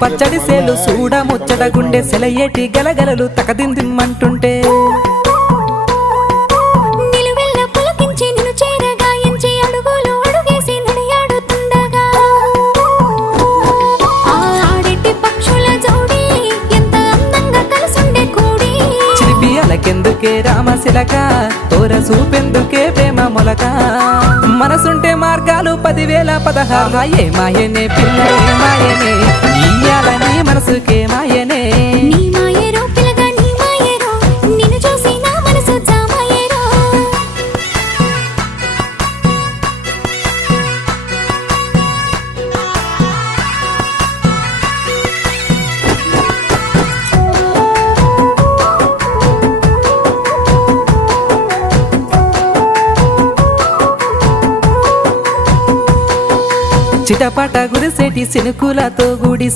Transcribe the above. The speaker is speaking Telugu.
పచ్చడి సేలు సూడ ముచ్చట గుండె సెలయేటి గలగలలు తకదిందిమ్మంటుంటే నిలువెల్ల పులకించి నిన్ను చేరగాయించి అడుగులు అడుగేసి నడియాడుతుండగా ఆడెట్టి పక్షుల జోడి ఎంత అందంగా కలుసుండే కూడి చిలిపి అలకెందుకే రామశిలక తోర సూపెందుకే ప్రేమ మొలక మనసుంటే మార్గాలు 10,016 ఏ మాయనే పిల్ల ఏ మాయనే ఇయ్యాలని మనసుకే మాయనే నీ మాయేరో పిల్లగా నీ మాయేరో నిన్ను చూసి నా మనసు జామాయేరో చిటపట గురిసేటి సినుకులతో గుడి